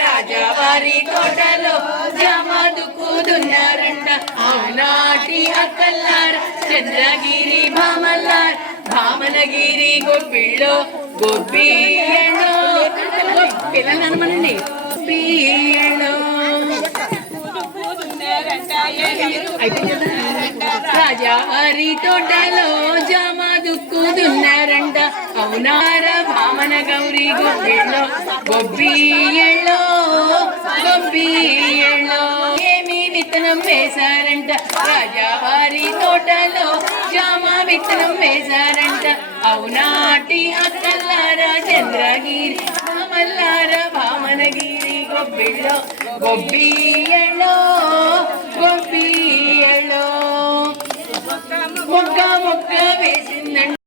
రాజావారి తోటలో జామదుకుదున్నారంట ఆనాటి అక్కల్లార చంద్రగిరి భామల్లార్ భామనగిరి గొప్పిళ్ళో గొబ్బిళ్ళో పిల్లలు అనమనండి గొబ్బిళ్ళో రాజావారి తోటలో జామదుక్కుదున్నారంట అవునార భామన గౌరీ గొబ్బిళ్ళో గొబ్బిళ్ళో గొబ్బిళ్ళో ఏమి విత్తనం వేశారంట రాజావారి తోటలో జామ విత్తనం వేశారంట అవునాటి అక్కల్లారా చంద్రగిరి భామల్లార భామనగిరి గొబ్బిళ్ళో గొబ్బిళ్ళో గొబ్బిళ్ళో మొక్క మొక్క వేసిందంట